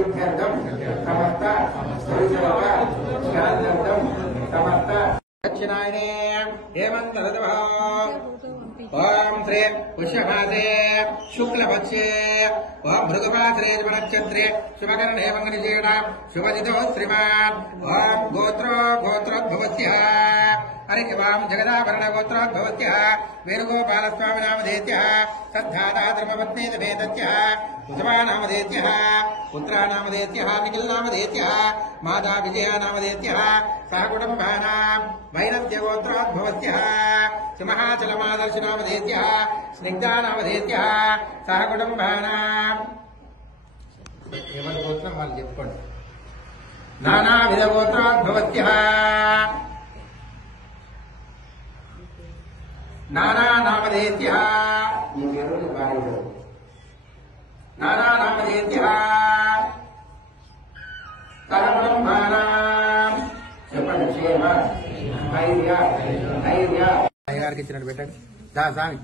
सिद्ध्यर्थम समस्त ज्ञानार्थम समस्त दक्षिणायने हेमंत ऋतुः ओम श्री पुष्यमासे शुक्लपक्षे ओम भृगुपात्रे नक्षत्रे शुभकरणे मंगलशीला शुभदितो श्रीमान् ओम गोत्रोद्भवस्यः हरि वाम जगदाभरण गोत्रोद्भवस्यः वेणुगोपालस्वामी नामधेयः सद्धाता धर्मपत्नी भेदत्यः कुसुमा नामधेयः पुत्रा नामधेयः निखिल नामधेयः माता विजया नामधेयः सह कुटुम्बानां वैरस्य गोत्रोद्भवस्यः सिंहाचलमादर्श नामधेयः स्निग्धा नामधेयः सह कुटुम्बानां ఎవరి గోత్రం వాళ్ళు చెప్పుకోండి నానావిధ గోత్రోద్భవస్యः नाना नामधेयः नाना नामधेयः సర్వబ్రహ్మాణం చెప్పండి క్షేమ ధైర్య ధైర్య అయ్యగారికి ఇచ్చినట్టు పెట్టండి దా స్వామి